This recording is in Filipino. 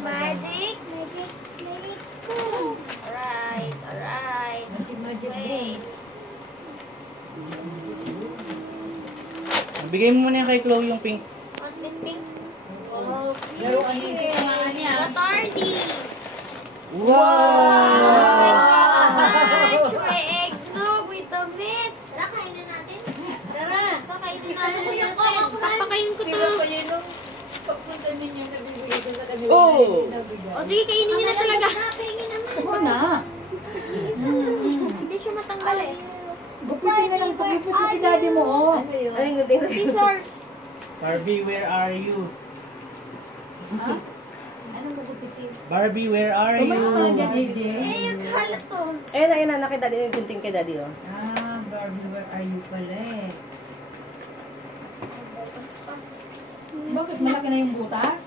Magic. Alright, alright. Wait. Bigay mo muna kay Chloe yung pink. Want this pink? Laro ka nito sa niya. What are these? Wow! May eggnog with the meat. Tara, kainin natin. Tara, kakainin natin. Papakain ko to. Pagpunta ninyo, nabibigay ko sa kanila. Oh! O, di, kainin nyo na talaga. Kainin naman. Oo na. Hindi siya matanggal eh. Gupitin na lang. Pag-ipit mo si daddy mo, oh. Ay, ngutin. Scissors. Barbie, where are you? Anong gupitin? Barbie, where are you? Tumayo ka lang dyan, AJ. Eh, yung kalat to. Ayun, anak kay daddy. Yung gunting kay daddy, oh. Ah, Barbie, where are you pala eh? Bakit malaki na yung butas?